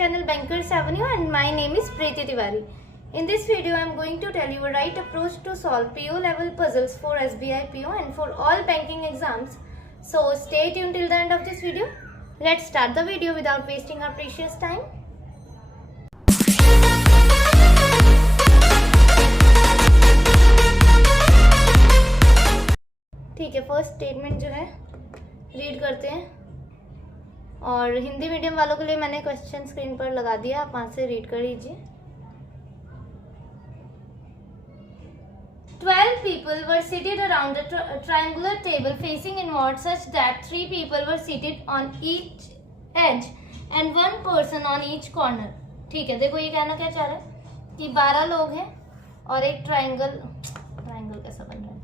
channel Bankers Avenue and my name is Preeti Tiwari. In this video I am going to tell you a right approach to solve PO level puzzles for SBI PO and for all banking exams. So stay tuned till the end of this video. Let's start the video without wasting our precious time. ठीक है, first statement जो है read करते हैं और Hindi medium वालों के लिए मैंने क्वेश्चन स्क्रीन पर लगा दिया, आप वहां से रीड कर लीजिए। 12 people were seated around a triangular table facing inward such that 3 people were seated on each edge and 1 person on each corner। ठीक है, देखो ये कहना क्या चाह रहा है कि 12 लोग हैं और एक ट्रायंगल कैसा बन रहा है,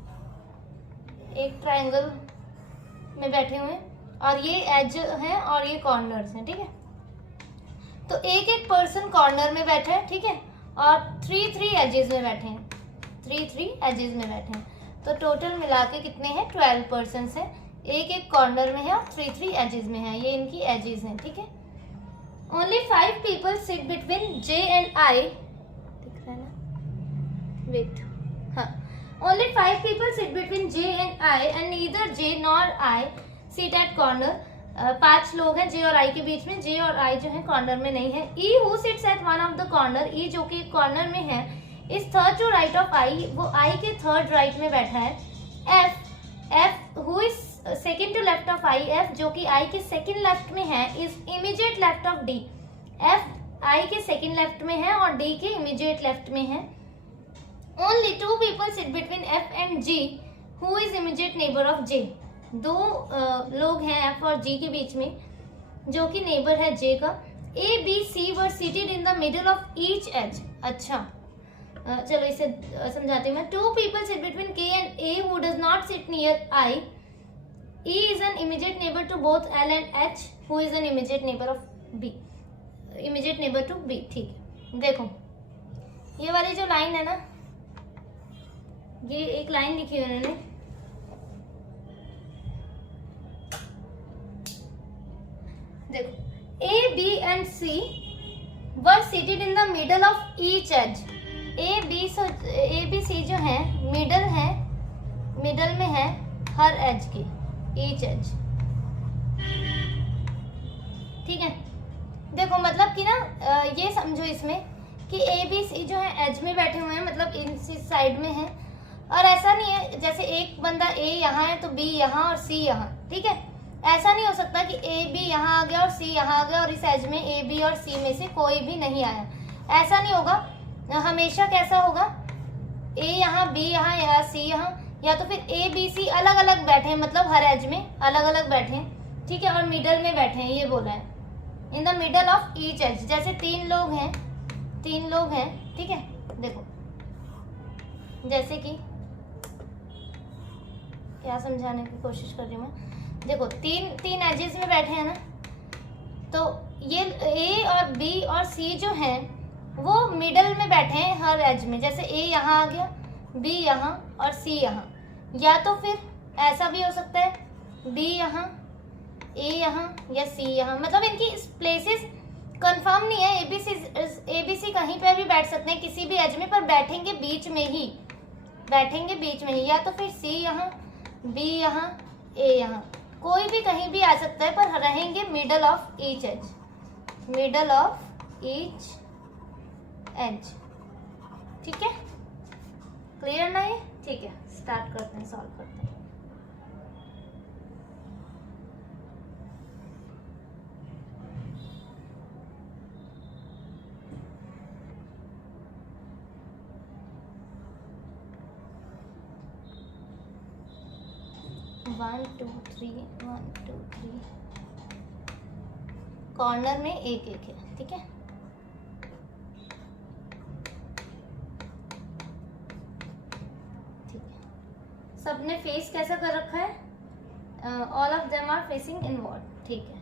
एक ट्रायंगल में बैठे हुए हैं और ये एज है और ये कॉर्नर्स हैं। ठीक है, तो एक एक पर्सन कॉर्नर में बैठा है, ठीक है, और 3 एजेस में बैठे हैं, 3 एजेस में बैठे हैं। तो टोटल मिला के कितने हैं, 12 पर्सन है, एक एक कॉर्नर में है और 3 एजेस में है, ये इनकी एजेस हैं। ठीक है, only 5 people sit between J and I, दिख रहा है ना, वेट, हाँ, only 5 people sit between J and I and neither J nor I seat at corner. 5 लोग हैं जे और आई के बीच में, जे और आई जो है कॉर्नर में नहीं है। E who sits at one of the corner, E जो कि कॉर्नर में है, is third to right of I, वो आई के थर्ड राइट में बैठा है। F who is second to left of I, F जो कि आई के सेकेंड लेफ्ट में है, is immediate left of D, F I के सेकेंड लेफ्ट में है और डी के इमीडिएट लेफ्ट में है। Only 2 people sit between F and G who is immediate neighbour of J, 2 लोग हैं एफ और जी के बीच में जो कि नेबर है जे का। A B C were seated in the middle of each edge. अच्छा, चलो इसे समझाती हूँ मैं। 2 people sit between K and A who does not sit near I, E is an immediate neighbour to both L and H who is an immediate neighbour of B, immediate neighbour to B. ठीक है, देखो ये वाली जो line है ना, ये एक लाइन लिखी है उन्होंने, देखो A B and C were seated in the middle of each edge. A B C जो है मिडल में है हर एज के, ईच एज। ठीक है, देखो मतलब कि ना ये समझो इसमें कि ए बी सी जो है एज में बैठे हुए हैं, मतलब इन साइड में है, और ऐसा नहीं है जैसे एक बंदा ए यहाँ है तो बी यहाँ और सी यहाँ। ठीक है, ऐसा नहीं हो सकता कि ए बी यहाँ आ गया और सी यहाँ आ गया और इस एज में ए बी और सी में से कोई भी नहीं आया, ऐसा नहीं होगा। हमेशा कैसा होगा, ए यहाँ बी यहाँ या सी यहाँ, या तो फिर ए बी सी अलग अलग बैठे हैं, मतलब हर एज में अलग अलग बैठे हैं। ठीक है, और मिडल में बैठे हैं, ये बोला है in the middle of each edge. जैसे 3 लोग हैं, ठीक है, देखो जैसे कि क्या समझाने की कोशिश कर रही हूँ मैं, देखो 3 एजेस में बैठे हैं ना, तो ये ए और बी और सी जो हैं वो मिडल में बैठे हैं हर एज में। जैसे ए यहाँ आ गया, बी यहाँ और सी यहाँ, या तो फिर ऐसा भी हो सकता है बी यहाँ, ए यहाँ या सी यहाँ, मतलब इनकी प्लेसेस कंफर्म नहीं है। ए बी सी कहीं पर भी बैठ सकते हैं किसी भी एज में, पर बैठेंगे बीच में ही, या तो फिर सी यहाँ, बी यहाँ, ए यहाँ, कोई भी कहीं भी आ सकता है, पर रहेंगे middle of each edge, middle of each edge. ठीक है, क्लियर ना ये? ठीक है, स्टार्ट करते हैं, सॉल्व करते हैं। वन टू थ्री कॉर्नर में एक है। ठीक है, सबने फेस कैसा कर रखा है, all of them are facing inward. ठीक है,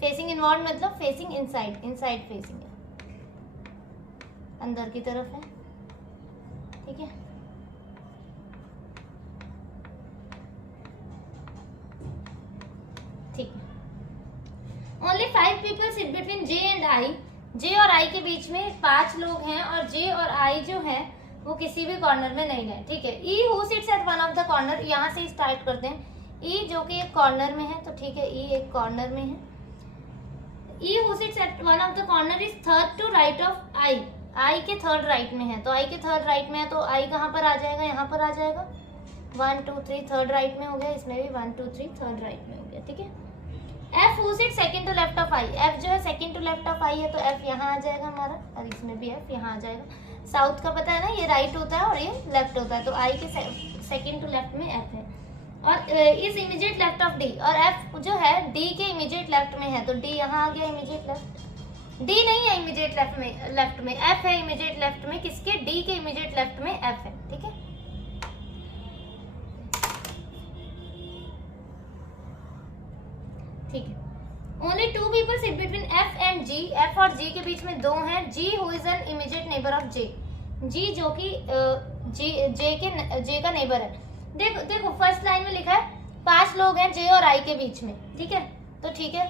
फेसिंग इनवर्ड मतलब फेसिंग इनसाइड फेसिंग है, अंदर की तरफ है। ठीक है, ठीक है, only 5 people sit between J and I. J और I के बीच में 5 लोग हैं और J और I जो है वो किसी भी कॉर्नर में नहीं गए, ठीक है। E who sits at one of the corner, यहाँ से स्टार्ट करते हैं। E जो कि एक कॉर्नर में है, तो ठीक है, E एक कॉर्नर में है। E who sits at one of the corner is third to right of I. I के थर्ड राइट में है, तो I के थर्ड राइट में है, तो I कहाँ पर आ जाएगा, यहाँ पर आ जाएगा। 1 2 3 थर्ड राइट में हो गया, इसमें भी 1 2 3 थर्ड राइट में हो गया, ठीक है। F who sits second to left of I. F जो है second to left of I है, तो F यहाँ आ जाएगा हमारा, और इसमें भी F यहाँ आ जाएगा। साउथ का पता है ना, ये राइट होता है और ये लेफ्ट होता है, तो I के सेकंड टू लेफ्ट में F है। और is immediate left of D, और F जो है D के इमीडिएट लेफ्ट में है, तो D यहाँ आ गया इमीडिएट लेफ्ट। D नहीं है इमीडिएट लेफ्ट में F है इमीडिएट लेफ्ट में, किसके, D के इमीडिएट लेफ्ट में F है, ठीक है। ठीक है। Only 2 people sit between F and G. F और G के बीच में 2 हैं। G who is an immediate neighbor of J. G जो कि J का नेबर है। देखो फर्स्ट लाइन में लिखा है 5 लोग हैं J और I के बीच में, ठीक है। तो ठीक है,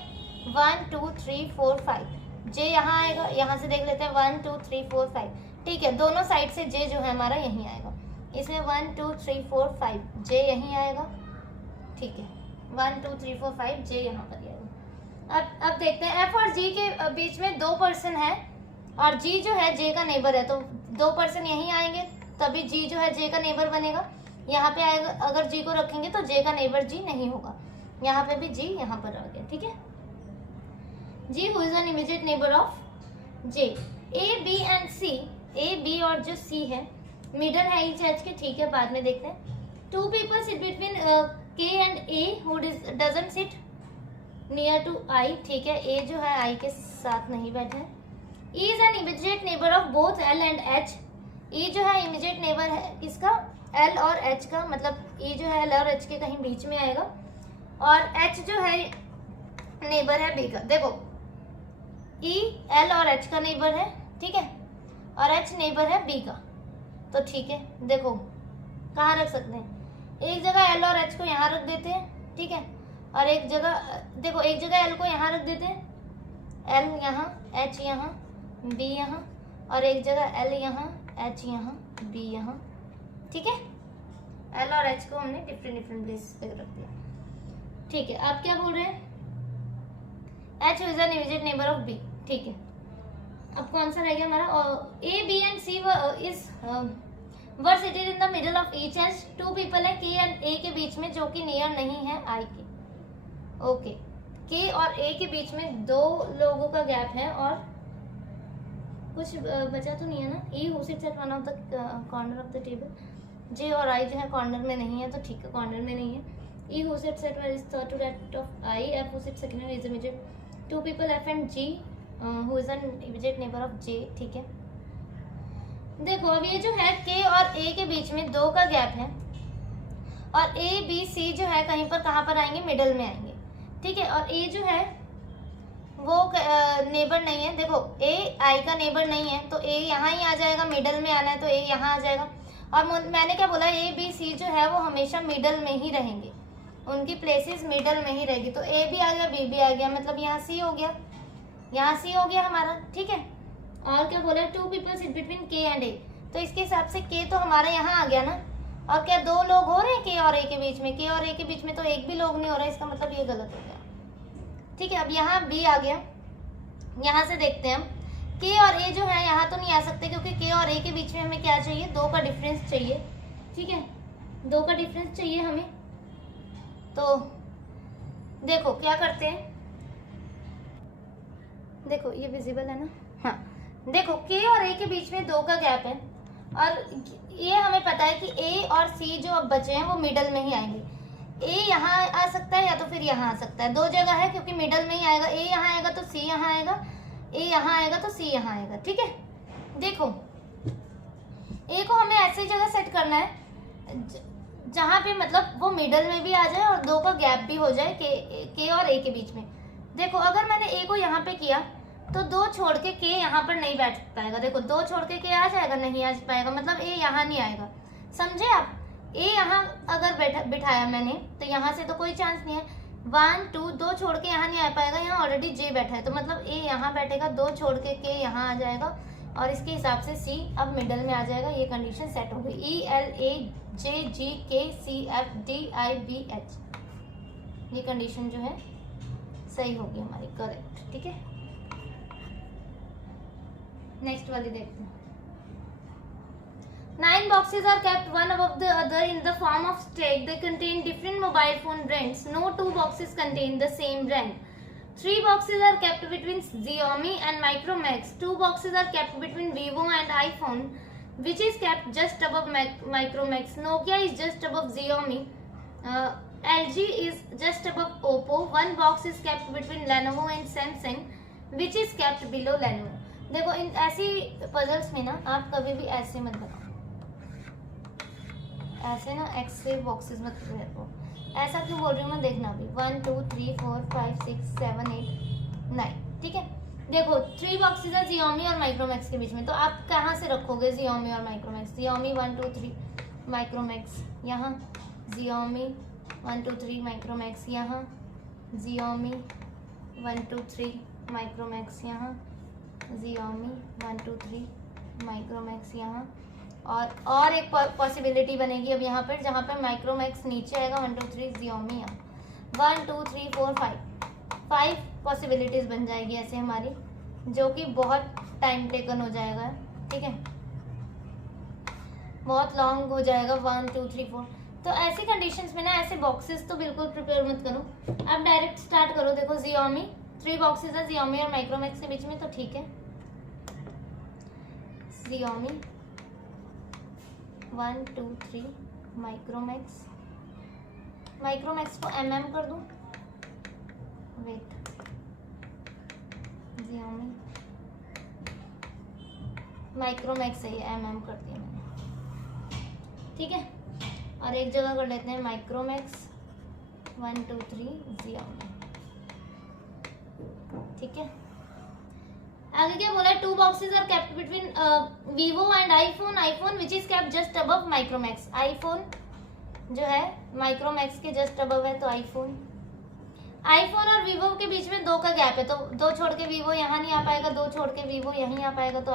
1 2 3 4 5 J यहाँ आएगा, यहाँ से देख लेते हैं 1 2 3 4 5, ठीक है। दोनों साइड से J जो है हमारा यहीं आएगा, इसमें 1 2 3 4 5 J यहीं आएगा, ठीक है। 1 2 3 4 5 J यहाँ पर आएगा। अब देखते हैं F और G के बीच में 2 पर्सन है और G जो है J का नेबर है, तो 2 पर्सन यहीं आएंगे, तभी G जो है J का नेबर बनेगा। यहाँ पे आएगा, अगर G को रखेंगे तो J का नेबर G नहीं होगा, यहाँ पे भी G यहाँ पर आ गया, ठीक है। G who is an immediate neighbor of J. A, B and C, A, B और जो C है मिडल है each edge के, ठीक है, बाद में देखते हैं। 2 people sit between K and A who doesn't sit near to I, ठीक है। A जो है I के साथ नहीं बैठा है। E is an immediate neighbor of both L and H. E जो है immediate neighbor है किसका, L और H का, मतलब E जो है L और H के कहीं बीच में आएगा, और H जो है नेबर है B का। देखो E L और H का नेबर है, ठीक है, और H नेबर है B का, तो ठीक है। देखो कहाँ रख सकते हैं, एक जगह L और H को यहाँ रख देते हैं, ठीक है, और एक जगह देखो, एक जगह L को यहाँ रख देते हैं, L यहाँ, H यहाँ, B यहाँ, और एक जगह L यहाँ, H यहाँ, B यहाँ, ठीक है। L और H को हमने डिफरेंट प्लेस पे रख दिया, ठीक है। आप क्या बोल रहे हैं, H is an immediate neighbour of B, ठीक है। अब कौन सा रह गया हमारा, A, B and C is were seated in the middle of each and 2 people है K एंड A के बीच में जो कि नियर नहीं है I के, ओके। K और A के बीच में 2 लोगों का गैप है और कुछ बचा तो नहीं है ना। E who sits at one of the corner of the table. J और I जो है कॉर्नर में नहीं है, तो ठीक है, कॉर्नर में नहीं है। E who sits at one is third to right of I. F who sits second is immediate 2 people F and G who is an immediate neighbor of J, ठीक है। देखो अब ये जो है K और A के बीच में 2 का गैप है और A B C जो है कहीं पर कहाँ पर आएंगे, मिडल में आएंगे, ठीक है। और A जो है वो नेबर नहीं है, देखो A I का नेबर नहीं है, तो A यहाँ ही आ जाएगा, मिडल में आना है तो A यहाँ आ जाएगा। और मैंने क्या बोला, A B C जो है वो हमेशा मिडल में ही रहेंगे, उनकी प्लेसेस मिडल में ही रहेगी, तो A भी आ गया, B भी आ गया, मतलब यहाँ C हो गया, यहाँ C हो गया हमारा, ठीक है। और क्या बोला, 2 people sit between K and A, तो इसके हिसाब से K तो हमारा यहाँ आ गया ना। और क्या 2 लोग हो रहे हैं K और A के बीच में, K और A के बीच में तो एक भी लोग नहीं हो रहा है, इसका मतलब ये गलत हो गया, ठीक है। अब यहाँ B आ गया, यहाँ से देखते हैं हम K और A जो है यहाँ तो नहीं आ सकते, क्योंकि K और A के बीच में हमें क्या चाहिए, 2 का डिफरेंस चाहिए, ठीक है, 2 का डिफरेंस चाहिए हमें। तो देखो क्या करते हैं, देखो ये विजिबल है ना, हाँ। देखो K और A के बीच में 2 का गैप है और ये हमें पता है कि A और C जो अब बचे हैं वो मिडल में ही आएंगे। A यहाँ आ सकता है या तो फिर यहाँ आ सकता है, 2 जगह है क्योंकि मिडल में ही आएगा। A यहाँ आएगा तो C यहाँ आएगा, A यहाँ आएगा तो C यहाँ आएगा, ठीक है। देखो A को हमें ऐसी जगह सेट करना है जहाँ पे मतलब वो मिडल में भी आ जाए और 2 का गैप भी हो जाए K और A के बीच में। देखो अगर मैंने A को यहाँ पे किया तो 2 छोड़ के K यहाँ पर नहीं बैठ पाएगा। देखो 2 छोड़ के K आ जाएगा, नहीं आ पाएगा, मतलब A यहाँ नहीं आएगा, समझे आप। A यहाँ अगर बिठाया मैंने तो यहाँ से तो कोई चांस नहीं है। 1 2 2 छोड़ के यहाँ नहीं आ पाएगा, यहाँ ऑलरेडी जे बैठा है तो मतलब ए यहाँ बैठेगा, 2 छोड़ के के यहाँ आ जाएगा और इसके हिसाब से सी अब मिडल में आ जाएगा। ये कंडीशन सेट हो गई। E L A J G K C F D I B H, ये कंडीशन जो है सही होगी हमारी, करेक्ट। ठीक है, नेक्स्ट वाली देखते हैं। 9 boxes are kept one above the other in the form of stack. They contain different mobile phone brands. No 2 boxes contain the same brand. 3 boxes are kept between Xiaomi and Micromax. 2 boxes are kept between Vivo and iPhone, which is kept just above Micromax. Nokia is just above Xiaomi. LG is just above Oppo. 1 box is kept between Lenovo and Samsung, which is kept below Lenovo. देखो इन ऐसी puzzles में ना आप कभी भी ऐसे मत बनाओ, ऐसे ना एक्स बॉक्सेस मत करो। ऐसा क्यों बोल रही हूँ मैं, देखना भी 1 2 3 4 5 6 7 8 9। ठीक है, देखो 3 बॉक्सेस है Xiaomi और Micromax के बीच में, तो आप कहाँ से रखोगे Xiaomi और Micromax? Xiaomi 1 2 3, Micromax यहाँ, Xiaomi 1 2 3, Micromax यहाँ, Xiaomi 1 2 3, Micromax यहाँ, Xiaomi 1 2 3, Micromax यहाँ। और एक पॉसिबिलिटी बनेगी अब यहाँ पर, जहाँ पर माइक्रोमैक्स नीचे आएगा, 1 2 3 Xiaomi यहाँ, 1 2 3 4 5 पॉसिबिलिटीज बन जाएगी ऐसे हमारी, जो कि बहुत टाइम टेकन हो जाएगा। ठीक है, बहुत लॉन्ग हो जाएगा 1 2 3 4। तो ऐसी कंडीशंस में ना ऐसे बॉक्सेस तो बिल्कुल प्रिपेयर मत करो, अब डायरेक्ट स्टार्ट करो। देखो Xiaomi 3 बॉक्सेस है Xiaomi और माइक्रोमैक्स के बीच में, तो ठीक है Xiaomi 1 2 3, माइक्रोमैक्स को mm कर दूं, वेट, Xiaomi माइक्रोमैक्स है ये, mm कर दिया मैंने। ठीक है, और एक जगह कर लेते हैं माइक्रोमैक्स 1 2 3 Xiaomi। ठीक है, आगे क्या बोला है, 2 boxes are kept between Vivo and iPhone, which is kept just above Micromax। iPhone जो है Micromax के just above है, तो iPhone और Vivo के बीच में 2 का गैप है, तो 2 छोड़ के Vivo यहाँ नहीं आ पाएगा, 2 छोड़ के Vivo यहीं आ पाएगा, तो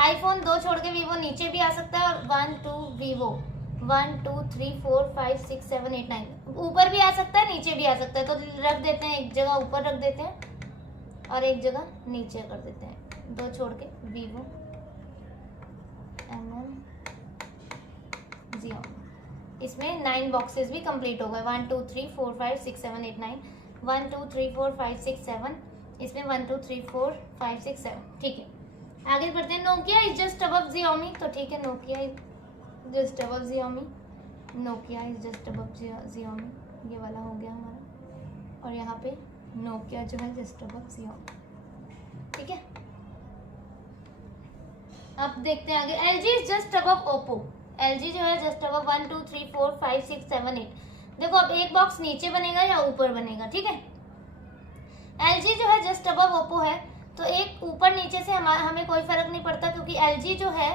iPhone 2 छोड़ के Vivo नीचे भी आ सकता है, और 1 2 Vivo 1 2 3 4 5 6 7 8 9 ऊपर भी आ सकता है, नीचे भी आ सकता है। तो रख देते हैं, एक जगह ऊपर रख देते हैं और एक जगह नीचे कर देते हैं, 2 छोड़ के Vivo Xiaomi। इसमें 9 बॉक्सेस भी कंप्लीट हो गए, 1 2 3 4 5 6 7 8 9, 1 2 3 4 5 6 7, इसमें 1 2 3 4 5 6 7। ठीक है, आगे बढ़ते हैं। Nokia is just above Xiaomi, तो ठीक है Nokia is just above Xiaomi, ये वाला हो गया हमारा, और यहाँ पे Nokia जो है जस्ट अबव Xiaomi। ठीक है, अब देखते हैं आगे। LG is just above Oppo, LG जो है जस्ट अबव 1 2 3 4 5 6 7 8। देखो अब एक बॉक्स नीचे बनेगा या ऊपर बनेगा। ठीक है, LG जो है जस्ट अबव Oppo है, तो एक ऊपर नीचे से हमें कोई फर्क नहीं पड़ता, क्योंकि LG जो है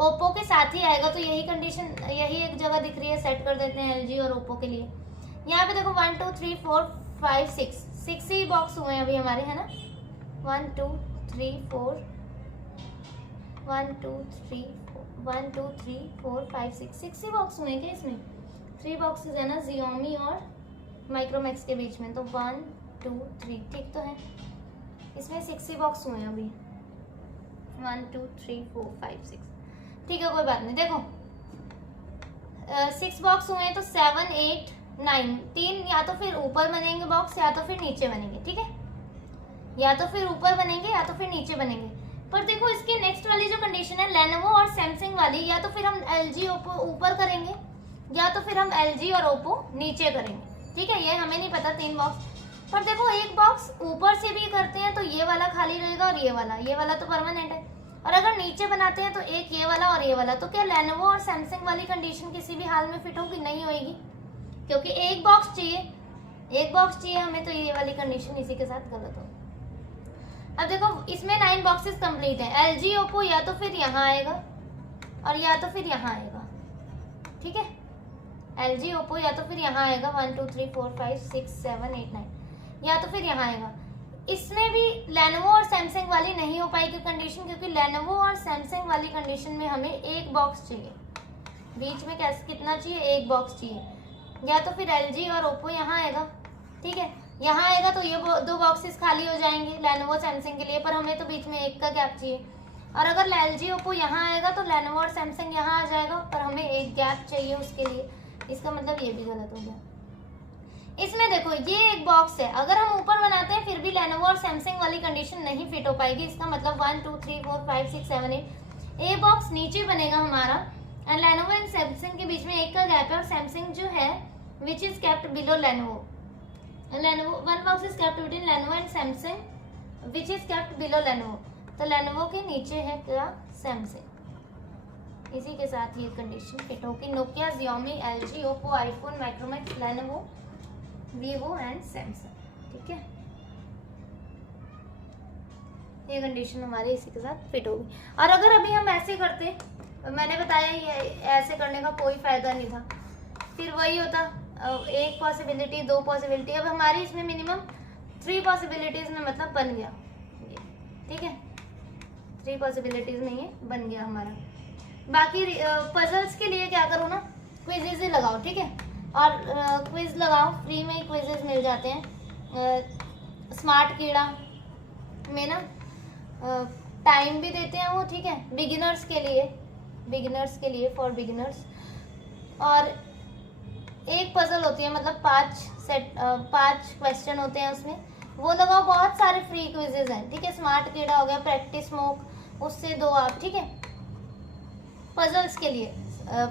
Oppo के साथ ही आएगा, तो यही कंडीशन, यही एक जगह दिख रही है, सेट कर देते हैं LG और Oppo के लिए। यहाँ पे देखो 1 2 3 4 5 6 ही बॉक्स हुए हैं अभी हमारे, है ना, 1 2 3 4 1 2 3 1 2 3 4 5 6 ही बॉक्स हुए हैं क्या इसमें? 3 बॉक्सेस है ना Xiaomi और माइक्रोमैक्स के बीच में, तो 1 2 3 ठीक तो है, इसमें 6 ही बॉक्स हुए हैं अभी, 1 2 3 4 5 6। ठीक है, कोई बात नहीं। देखो 6 बॉक्स हुए हैं, तो 7 8 9, 3 या तो फिर ऊपर बनेंगे बॉक्स या तो फिर नीचे बनेंगे। ठीक है, या तो फिर ऊपर बनेंगे या तो फिर नीचे बनेंगे। पर देखो इसकी नेक्स्ट वाली जो कंडीशन है लेनोवो और सैमसंग वाली, या तो फिर हम LG ओप्पो ऊपर करेंगे या तो फिर हम LG और ओप्पो नीचे करेंगे। ठीक है, ये हमें नहीं पता 3 बॉक्स। पर देखो एक बॉक्स ऊपर से भी करते हैं तो ये वाला खाली रहेगा और ये वाला तो परमानेंट है, और अगर नीचे बनाते हैं तो एक ये वाला और ये वाला। तो क्या लेनोवो और सैमसंग वाली कंडीशन किसी भी हाल में फिट होगी? नहीं होगी, क्योंकि एक बॉक्स चाहिए हमें, तो ये वाली कंडीशन इसी के साथ गलत हो। अब देखो इसमें 9 बॉक्सेस कंप्लीट है। LG ओप्पो या तो फिर यहाँ आएगा और या तो फिर यहाँ आएगा। ठीक है, LG ओप्पो या तो फिर यहाँ आएगा 1 2 3 4 5 6 7 8 9, या तो फिर यहाँ आएगा। इसमें भी लेनोवो और सैमसंग वाली नहीं हो पाएगी कंडीशन, क्योंकि लेनोवो और सैमसंग वाली कंडीशन में हमें एक बॉक्स चाहिए, बीच में कैसे कितना चाहिए, एक बॉक्स चाहिए। या तो फिर LG और ओप्पो यहाँ आएगा, ठीक है, यहाँ आएगा तो ये दो बॉक्सेस खाली हो जाएंगे लेनोवो सैमसंग के लिए, पर हमें तो बीच में एक का गैप चाहिए। और अगर LG ओप्पो यहाँ आएगा तो लेनोवो और सैमसंग यहाँ आ जाएगा, पर हमें एक गैप चाहिए उसके लिए। इसका मतलब ये भी गलत हो गया। इसमें देखो ये एक बॉक्स है, अगर हम ऊपर बनाते हैं फिर भी लेनोवो और सैमसंग वाली कंडीशन नहीं फिट हो पाएगी। इसका मतलब 1 2 3 4 5 6 7 8 ए बॉक्स नीचे बनेगा हमारा, एंड लेनोवो एंड सैमसंग के बीच में एक का गैप है, और सैमसंग जो है which is kept below Lenovo. Lenovo one box is kept between Lenovo and Samsung which is kept below Lenovo, तो लेनोवो के नीचे है क्या, सैमसंग। इसी के साथ ये कंडीशन फिट होगी। Nokia, Xiaomi, LG, Oppo, iPhone, Micromax, Lenovo, Vivo and Samsung, ठीक है। ये कंडीशन हमारी इसी के साथ फिट होगी। और अगर अभी हम ऐसे करते, मैंने बताया ये ऐसे करने का कोई फायदा नहीं था, फिर वही होता एक पॉसिबिलिटी, दो पॉसिबिलिटी। अब हमारी इसमें मिनिमम 3 पॉसिबिलिटीज में मतलब बन गया, ठीक है, 3 पॉसिबिलिटीज में ये बन गया हमारा। बाकी पजल्स के लिए क्या करो ना, क्विजेज ही लगाओ, ठीक है, और क्विज लगाओ, फ्री में ही क्विजेज मिल जाते हैं। स्मार्ट कीड़ा में ना टाइम भी देते हैं वो, ठीक है, बिगिनर्स के लिए फॉर बिगिनर्स। और एक पजल होती है, मतलब 5 क्वेश्चन होते हैं उसमें, वो लगाओ। बहुत सारे फ्री क्विजेज हैं, ठीक है। स्मार्ट कीड़ा हो गया, प्रैक्टिस मोक, उससे दो आप, ठीक है। पजल्स के लिए,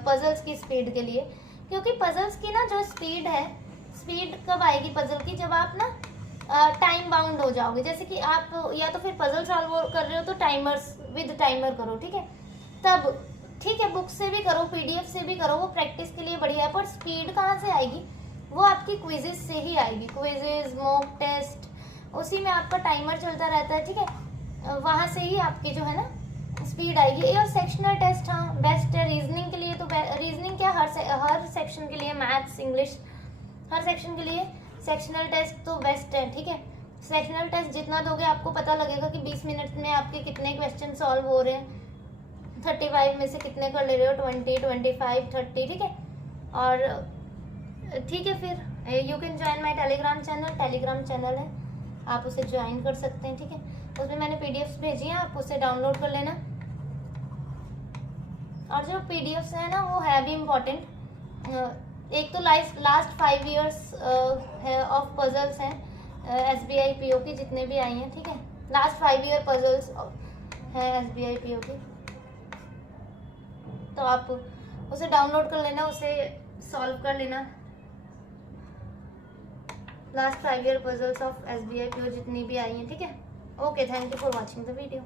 पजल्स की स्पीड के लिए, क्योंकि पजल्स की ना जो स्पीड है, स्पीड कब आएगी पजल की, जब आप ना टाइम बाउंड हो जाओगे। जैसे कि आप या तो फिर पजल सॉल्व कर रहे हो तो विद टाइमर करो, ठीक है, तब ठीक है। बुक से भी करो, PDF से भी करो, वो प्रैक्टिस के लिए बढ़िया है। पर स्पीड कहाँ से आएगी, वो आपकी क्विजेज से ही आएगी। क्विजेज, मॉक टेस्ट, उसी में आपका टाइमर चलता रहता है, ठीक है, वहाँ से ही आपकी जो है ना स्पीड आएगी। और सेक्शनल टेस्ट, हाँ बेस्ट है रीजनिंग के लिए। तो रीजनिंग क्या, हर सेक्शन के लिए, मैथ्स, इंग्लिश, हर सेक्शन के लिए सेक्शनल टेस्ट तो बेस्ट है, ठीक है। सेक्शनल टेस्ट जितना दोगे आपको पता लगेगा कि 20 मिनट में आपके कितने क्वेश्चन सॉल्व हो रहे हैं, 35 में से कितने कर ले रहे हो, 20, 25, 30, ठीक है। और ठीक है, फिर you can join my Telegram channel है, आप उसे ज्वाइन कर सकते हैं, ठीक है। उसमें मैंने PDFs भेजी हैं, आप उसे डाउनलोड कर लेना। और जो PDFs है ना वो है भी इम्पोर्टेंट। एक तो लास्ट 5 ईयर्स ऑफ पजल्स हैं, SBI PO की जितने भी आई हैं, ठीक है। लास्ट 5 ईयर पजल्स है SBI PO की, तो आप उसे डाउनलोड कर लेना, उसे सॉल्व कर लेना। Last 5 year puzzles of SBI PO जितनी भी आई हैं, ठीक है। Okay, thank you for watching the video.